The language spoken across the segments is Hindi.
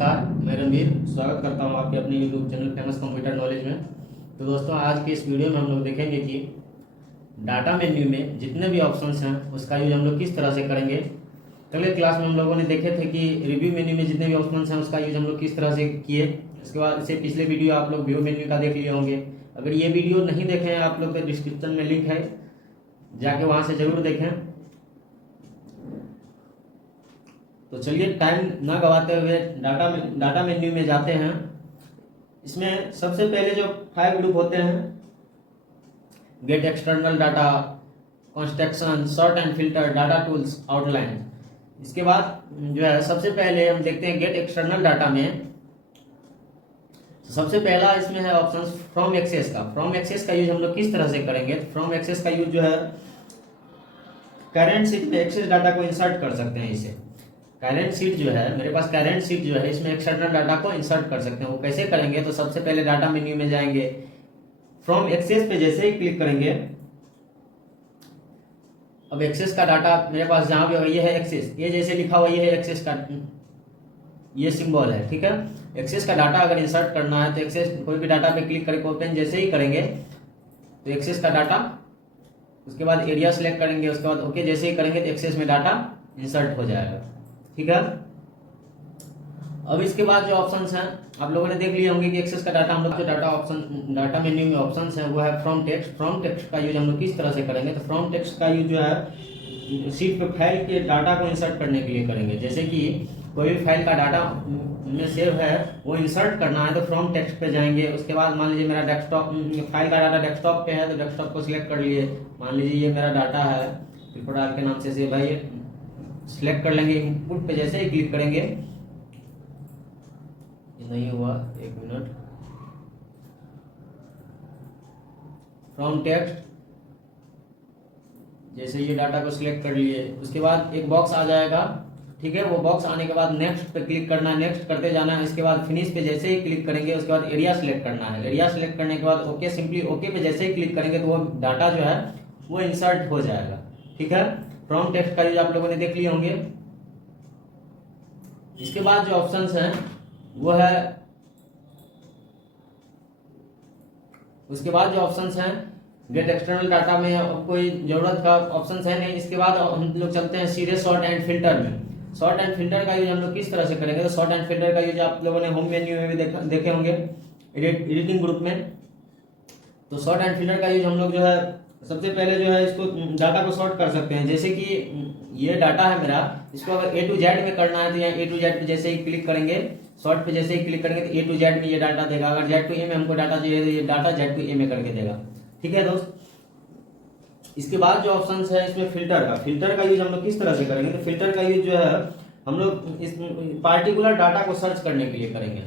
नमस्कार, मैं रणवीर स्वागत करता हूं आपके अपने YouTube channel famous computer knowledge में। तो दोस्तों, आज के इस वीडियो में हम लोग देखेंगे कि डाटा मेन्यू में जितने भी ऑप्शंस हैं उसका यूज हम लोग किस तरह से करेंगे। अगले क्लास में हम लोगों ने देखे थे कि रिव्यू मेन्यू में जितने भी ऑप्शंस हैं उसका यूज हम लोग किस तरह से किए। इसके बाद से पिछले वीडियो आप लोग व्यू मेन्यू का देख लिए होंगे। अगर ये वीडियो नहीं देखे हैं आप लोग तो डिस्क्रिप्शन में लिंक है, जाके वहाँ से ज़रूर देखें। तो चलिए टाइम ना गवाते हुए डाटा मेन्यू में जाते हैं। इसमें सबसे पहले जो 5 ग्रुप होते हैं, gate external data, construction, sort and filter, data tools, outline. इसके बाद जो है सबसे पहले हम देखते हैं गेट एक्सटर्नल डाटा में। सबसे पहला इसमें है ऑप्शन फ्रॉम एक्सेस का। फ्रॉम एक्सेस का यूज हम लोग किस तरह से करेंगे। फ्रॉम एक्सेस का यूज जो है करेंट शीट में एक्सेस डाटा को इंसर्ट कर सकते हैं। इसे करेंट शीट जो है, मेरे पास करेंट शीट जो है, इसमें एक्सटर्नल डाटा को इंसर्ट कर सकते हैं। वो कैसे करेंगे, तो सबसे पहले डाटा मेन्यू में जाएंगे, फ्रॉम एक्सेस पे जैसे ही क्लिक करेंगे, अब एक्सेस का डाटा मेरे पास जहां भी ये है एक्सेस, ये जैसे लिखा हुआ ये है एक्सेस का, ये सिंबल है, ठीक है। एक्सेस का डाटा अगर इंसर्ट करना है तो एक्सेस कोई भी डाटा पे क्लिक करके ओपन जैसे ही करेंगे तो एक्सेस का डाटा, उसके बाद एरिया सेलेक्ट करेंगे, उसके बाद ओके जैसे ही करेंगे तो एक्सेस में डाटा इंसर्ट हो जाएगा, ठीक है। अब इसके बाद जो ऑप्शंस हैं आप लोगों ने देख लिए होंगे कि एक्सेस का डाटा हम लोग जो डाटा मेन्यू में ऑप्शंस हैं वो है फ्रॉम टेक्स्ट। फ्रॉम टेक्स्ट का यूज हम लोग किस तरह से करेंगे, तो फ्रॉम टेक्स्ट का यूज जो है शीट पे फाइल के डाटा को इंसर्ट करने के लिए करेंगे। जैसे कि कोई भी फाइल का डाटा में सेव है वो इंसर्ट करना है तो फ्रॉम टेक्स्ट पे जाएंगे। उसके बाद मान लीजिए मेरा डेस्कटॉप, फाइल का डाटा डेस्कटॉप पे है तो डेस्कटॉप को सिलेक्ट कर लिए। मान लीजिए ये मेरा डाटा है त्रिपुरा के नाम से सेव है, ये सिलेक्ट कर लेंगे। इनपुट पे जैसे ही क्लिक करेंगे, नहीं हुआ, एक मिनट, फ्रॉम टेक्स्ट जैसे ये डाटा को सिलेक्ट कर लिए, उसके बाद एक बॉक्स आ जाएगा, ठीक है। वो बॉक्स आने के बाद नेक्स्ट पे क्लिक करना है, नेक्स्ट करते जाना है। इसके बाद फिनिश पे जैसे ही क्लिक करेंगे उसके बाद एरिया सिलेक्ट करना है। एरिया सिलेक्ट करने के बाद ओके, सिंपली ओके पे जैसे ही क्लिक करेंगे तो वो डाटा जो है वो इंसर्ट हो जाएगा, ठीक है। फ्रॉम टेक्स्ट का यूज आप लोगों ने देख लिए होंगे। इसके बाद जो ऑप्शंस हैं वो है, उसके बाद जो ऑप्शंस हैं गेट एक्सटर्नल डाटा में अब कोई जरूरत का ऑप्शंस है नहीं। इसके बाद हम लोग चलते हैं सीधे सॉर्ट एंड फिल्टर में। सॉर्ट एंड फिल्टर का यूज हम लोग किस तरह से करेंगे, तो सॉर्ट एंड फिल्टर का यूज आप लोगों ने होम मेन्यू में भी देखे होंगे, एडिटिंग ग्रुप में। तो सॉर्ट एंड फिल्टर का यूज हम लोग जो है सबसे पहले जो है इसको डाटा को सॉर्ट कर सकते हैं। जैसे कि ये डाटा है मेरा, इसको अगर A to Z में करना है तो यहाँ A to Z पे जैसे ही क्लिक करेंगे, सॉर्ट पे जैसे ही क्लिक करेंगे तो A to Z में ये डाटा देगा। अगर Z to A में हमको डाटा चाहिए तो ये डाटा Z to A में करके देगा, ठीक है दोस्त। इसके बाद जो ऑप्शन है इसमें फिल्टर का यूज हम लोग किस तरह से करेंगे, तो फिल्टर का यूज जो है हम लोग इस पार्टिकुलर डाटा को सर्च करने के लिए करेंगे।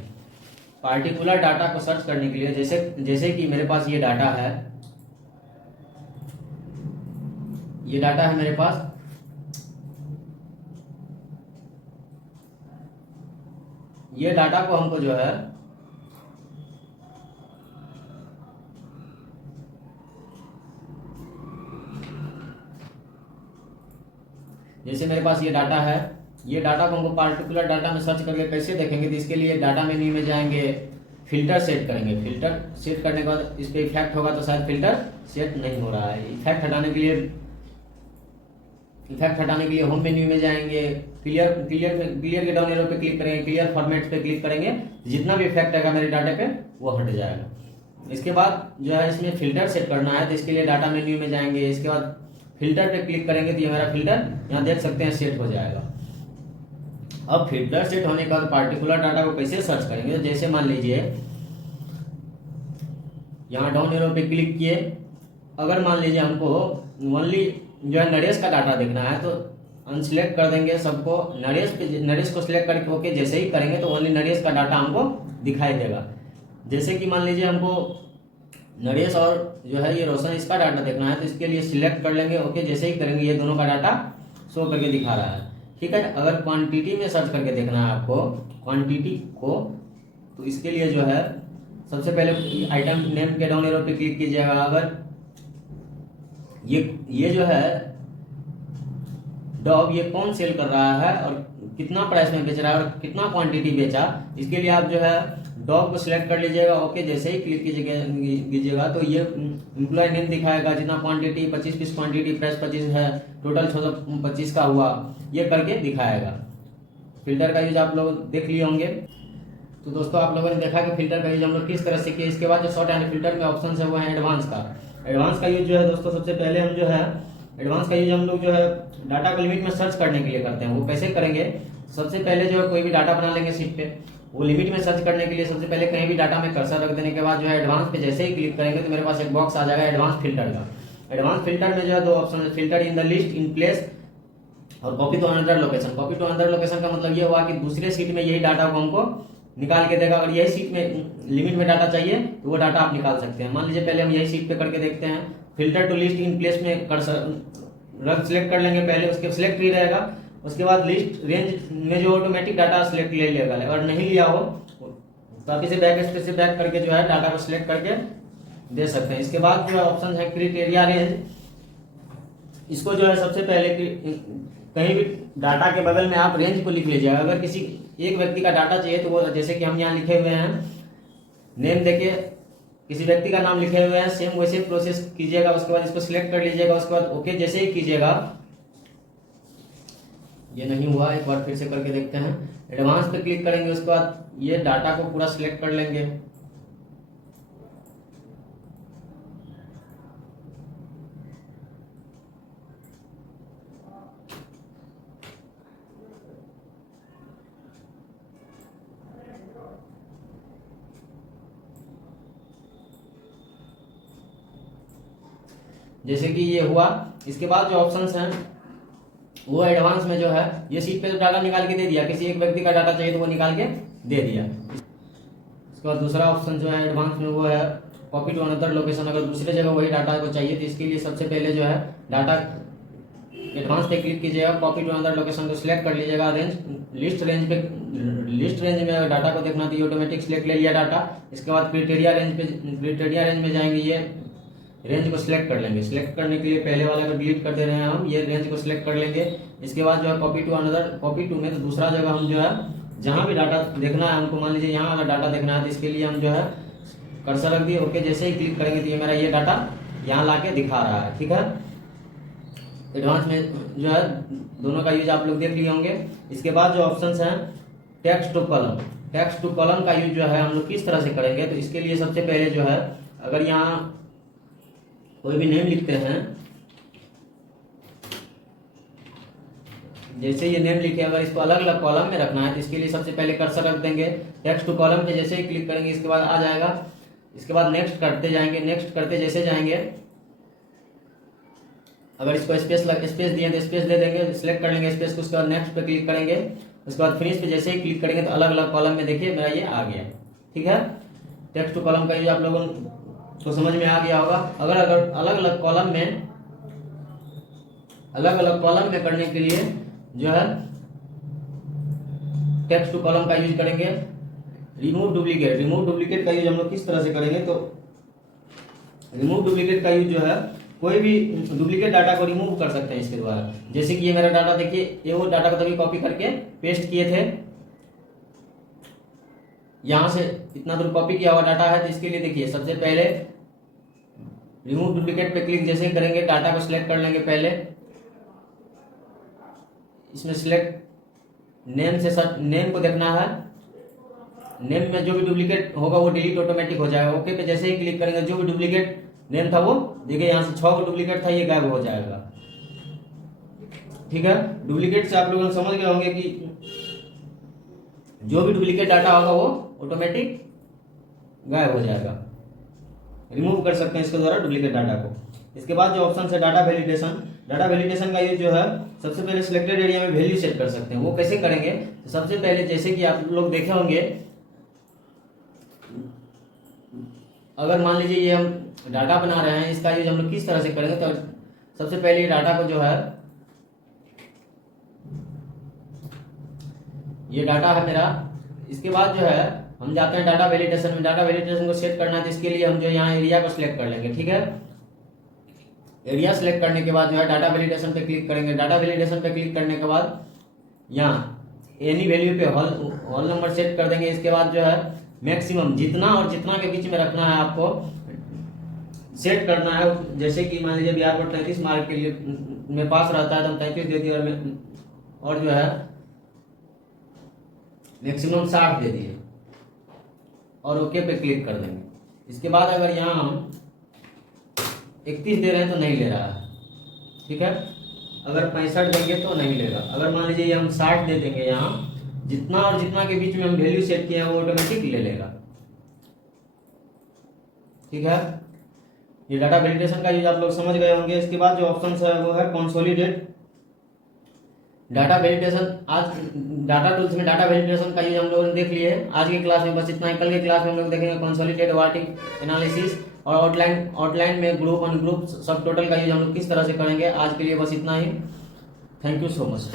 पार्टिकुलर डाटा को सर्च करने के लिए जैसे कि मेरे पास ये डाटा है, ये डाटा है मेरे पास, ये डाटा को हमको जो है जैसे मेरे पास ये डाटा है, ये डाटा को हमको पार्टिकुलर डाटा में सर्च करके कैसे देखेंगे, तो इसके लिए डाटा मेन्यू में जाएंगे, फिल्टर सेट करेंगे। फिल्टर सेट करने के बाद इस पर इफेक्ट होगा तो शायद फिल्टर सेट नहीं हो रहा है। इफेक्ट हटाने के लिए होम मेन्यू में जाएंगे, क्लियर के डाउन एरो पे क्लिक करेंगे, क्लियर फॉर्मेट पे क्लिक करेंगे, जितना भी इफेक्ट आएगा मेरे डाटा पे वो हट जाएगा। इसके बाद जो है इसमें फिल्टर सेट करना है तो इसके लिए डाटा मेन्यू में जाएंगे, इसके बाद फिल्टर पे क्लिक करेंगे तो ये हमारा फिल्टर यहाँ देख सकते हैं सेट हो जाएगा। अब फिल्टर सेट होने के बाद पार्टिकुलर डाटा को कैसे सर्च करेंगे, तो जैसे मान लीजिए यहाँ डाउन एरो पे क्लिक किए, अगर मान लीजिए हमको ओनली जो है नरेश का डाटा देखना है तो अनसिलेक्ट कर देंगे सबको, नरेश को सिलेक्ट करके ओके जैसे ही करेंगे तो ओनली नरेश का डाटा हमको दिखाई देगा। जैसे कि मान लीजिए हमको नरेश और जो है ये रोशन, इसका डाटा देखना है तो इसके लिए सिलेक्ट कर लेंगे, ओके जैसे ही करेंगे ये दोनों का डाटा शो करके दिखा रहा है, ठीक है। अगर क्वांटिटी में सर्च करके देखना है आपको क्वांटिटी को, तो इसके लिए जो है सबसे पहले आइटम नेम के डाउन एरो पे क्लिक कीजिएगा। अगर ये जो है डॉग, ये कौन सेल कर रहा है और कितना प्राइस में बेच रहा है और कितना क्वांटिटी बेचा, इसके लिए आप जो है डॉग को सिलेक्ट कर लीजिएगा। ओके जैसे ही क्लिक कीजिएगा तो ये एम्प्लॉय नेम दिखाएगा, जितना क्वांटिटी 25 पीस क्वांटिटी, प्राइस 25 है, टोटल 625 का हुआ, ये करके दिखाएगा। फिल्टर का यूज आप लोग देख लिए होंगे। तो दोस्तों आप लोगों ने देखा कि फिल्टर का यूज हम लोग किस तरह से किए। इसके बाद जो शॉर्ट एंड फिल्टर में ऑप्शन है वो है एडवांस का। एडवांस का यूज जो है दोस्तों, सबसे पहले हम जो है एडवांस का यूज हम लोग जो है डाटा को लिमिट में सर्च करने के लिए करते हैं। वो कैसे करेंगे, सबसे पहले जो है कोई भी डाटा बना लेंगे शीट पे, वो लिमिट में सर्च करने के लिए सबसे पहले कहीं भी डाटा में कर्सर रख देने के बाद जो है एडवांस पे जैसे ही क्लिक करेंगे तो मेरे पास एक बॉक्स आ जाएगा एडवांस फिल्टर का। एडवांस फिल्टर में जो है दो ऑप्शन है, filter in the list, in place or copy to another location. Copy to another location का मतलब ये हुआ कि दूसरे सीट में यही डाटा को हमको निकाल के देगा। अगर यही सीट में लिमिट में डाटा चाहिए तो वो डाटा आप निकाल सकते हैं। मान लीजिए पहले हम यही सीट पे करके देखते हैं। Filter to list in place में कर्सर रख सिलेक्ट कर लेंगे पहले, उसके सिलेक्ट ही रहेगा। उसके बाद लिस्ट रेंज में जो ऑटोमेटिक डाटा सिलेक्ट ले लेगा। अगर नहीं लिया हो तो आप इसे बैक स्पेस से बैक करके जो है डाटा को सिलेक्ट करके दे सकते हैं। इसके बाद जो है ऑप्शन है क्राइटेरिया रेंज। इसको जो है सबसे पहले कहीं भी डाटा के बगल में आप रेंज को लिख लीजिएगा। अगर किसी एक व्यक्ति का डाटा चाहिए तो वो जैसे कि हम यहाँ लिखे हुए हैं नेम देके किसी व्यक्ति का नाम लिखे हुए हैं, सेम वैसे प्रोसेस कीजिएगा। उसके बाद इसको सिलेक्ट कर लीजिएगा। उसके बाद ओके जैसे ही कीजिएगा, ये नहीं हुआ, एक बार फिर से करके देखते हैं। एडवांस पे क्लिक करेंगे, उसके बाद ये डाटा को पूरा सिलेक्ट कर लेंगे। जैसे कि ये हुआ। इसके बाद जो ऑप्शंस हैं वो एडवांस में जो है ये सीट पे तो डाटा निकाल के दे दिया, किसी एक व्यक्ति का डाटा चाहिए तो वो निकाल के दे दिया। इसके बाद दूसरा ऑप्शन जो है एडवांस में वो है कॉपी टू अनदर लोकेशन। अगर दूसरे जगह वही डाटा को चाहिए तो इसके लिए सबसे पहले जो है डाटा एडवांस पे क्लिक कीजिएगा, कॉपी टू अनदर लोकेशन को सिलेक्ट कर लीजिएगा। रेंज लिस्ट रेंज में डाटा को देखना तो ये ऑटोमेटिक सिलेक्ट ले लिया डाटा। इसके बाद क्राइटेरिया रेंज में जाएंगे, ये रेंज को सिलेक्ट कर लेंगे। सिलेक्ट करने के लिए पहले वाले को डिलीट कर दे रहे हैं हम, ये रेंज को सिलेक्ट कर लेंगे। इसके बाद जो है कॉपी टू में तो दूसरा जगह हम जो है जहाँ भी डाटा देखना है हमको, मान लीजिए यहाँ वाला डाटा देखना है तो इसके लिए हम जो है कर्सर रख दिए। ओके जैसे ही क्लिक करेंगे तो ये मेरा ये डाटा यहाँ ला के दिखा रहा है। ठीक है, एडवांस में जो है दोनों का यूज आप लोग देख लिए होंगे। इसके बाद जो ऑप्शंस हैं text to column. Text to column का यूज जो है हम लोग किस तरह से करेंगे, तो इसके लिए सबसे पहले जो है अगर यहाँ कोई भी नेम लिखते हैं, जैसे ये नेम लिखे, अगर इसको अलग अलग कॉलम में रखना है तो इसके लिए सबसे पहले कर्सर रख देंगे। टेक्स्ट टू कॉलम पे जैसे ही क्लिक करेंगे इसके बाद आ जाएगा। इसके बाद नेक्स्ट करते जाएंगे, नेक्स्ट करते जैसे जाएंगे, अगर इसको स्पेस दिए तो स्पेस दे देंगे, सिलेक्ट कर लेंगे स्पेस को। उसके बाद नेक्स्ट पे क्लिक करेंगे। उसके बाद फिनिश पे जैसे ही क्लिक करेंगे तो अलग अलग कॉलम में देखिए मेरा ये आ गया। ठीक है, टेक्स्ट टू कॉलम का यूज आप लोगों तो समझ में आ गया होगा। अगर अलग अलग कॉलम में करने के लिए जो है टेक्स्ट टू कॉलम का यूज करेंगे। रिमूव डुप्लीकेट का यूज हम लोग किस तरह से करेंगे, तो रिमूव डुप्लीकेट का यूज जो है कोई भी डुप्लीकेट डाटा को रिमूव कर सकते हैं इसके द्वारा। जैसे कि ये मेरा डाटा देखिए, ये वो डाटा को तभी कॉपी करके पेस्ट किए थे, यहां से इतना दूर कॉपी किया हुआ डाटा है। तो इसके लिए देखिए सबसे पहले रिमूव डुप्लीकेट पे क्लिक जैसे करेंगे, डाटा को सिलेक्ट कर लेंगे पहले, इसमें सिलेक्ट नेम से नेम को देखना है। नेम में जो भी डुप्लीकेट होगा वो डिलीट ऑटोमेटिक हो जाएगा। ओके पे जैसे ही क्लिक करेंगे जो भी डुप्लीकेट नेम था वो देखिए यहाँ से 6 डुप्लीकेट था, ये गायब हो जाएगा। ठीक है, डुप्लीकेट से आप लोग समझ गए होंगे कि जो भी डुप्लीकेट डाटा होगा वो ऑटोमेटिक गायब हो जाएगा। रिमूव कर सकते हैं इसके द्वारा डुप्लीकेट डाटा को। इसके बाद जो ऑप्शन है डाटा वैलिडेशन का यूज जो है सबसे पहले सिलेक्टेड एरिया में वैल्यू सेट कर सकते हैं। वो कैसे करेंगे, तो सबसे पहले जैसे कि आप लोग देखे होंगे, अगर मान लीजिए ये हम डाटा बना रहे हैं, इसका यूज हम लोग किस तरह से करेंगे, तो सबसे पहले ये डाटा को जो है, ये डाटा है मेरा। इसके बाद जो है हम जाते हैं डाटा वैलिडेशन में। डाटा वैलिडेशन को सेट करना है तो इसके लिए हम जो यहाँ एरिया को सिलेक्ट कर लेंगे। ठीक है, एरिया सिलेक्ट करने के बाद जो है डाटा वैलिडेशन पे क्लिक करेंगे। डाटा वैलिडेशन पे क्लिक करने के बाद यहाँ एनी वैल्यू पे होल नंबर सेट कर देंगे। इसके बाद जो है मैक्सिमम जितना और जितना के बीच में रखना है आपको सेट करना है। जैसे कि मान लीजिए बिहार बोर्ड 33 मार्क के लिए में पास रहता है तो हम 33 दे दिए और जो है मैक्सिमम 60 दे दिए और ओके पे क्लिक कर देंगे। इसके बाद अगर यहाँ हम 31 दे रहे हैं तो नहीं ले रहा है, ठीक है। अगर 65 देंगे तो नहीं लेगा। अगर मान लीजिए हम 60 दे देंगे, यहाँ जितना और जितना के बीच में हम वैल्यू सेट किए हैं वो ऑटोमेटिक ले लेगा, ठीक है। ये डाटा वैलिडेशन का यूज आप लोग समझ गए होंगे। इसके बाद जो ऑप्शन है वो है कंसोलिडेट डाटा वैलिडेशन। आज डाटा टूल्स में डाटा वैलिडेशन का यूज हम लोगों ने देख लिए है। आज की क्लास में बस इतना ही। कल के क्लास में हम लोग देखेंगे कंसोलिडेट वर्टिक एनालिसिस और आउटलाइन में ग्रुप ऑन ग्रुप सब टोटल का यूज हम लोग किस तरह से करेंगे। आज के लिए बस इतना ही। Thank you so much.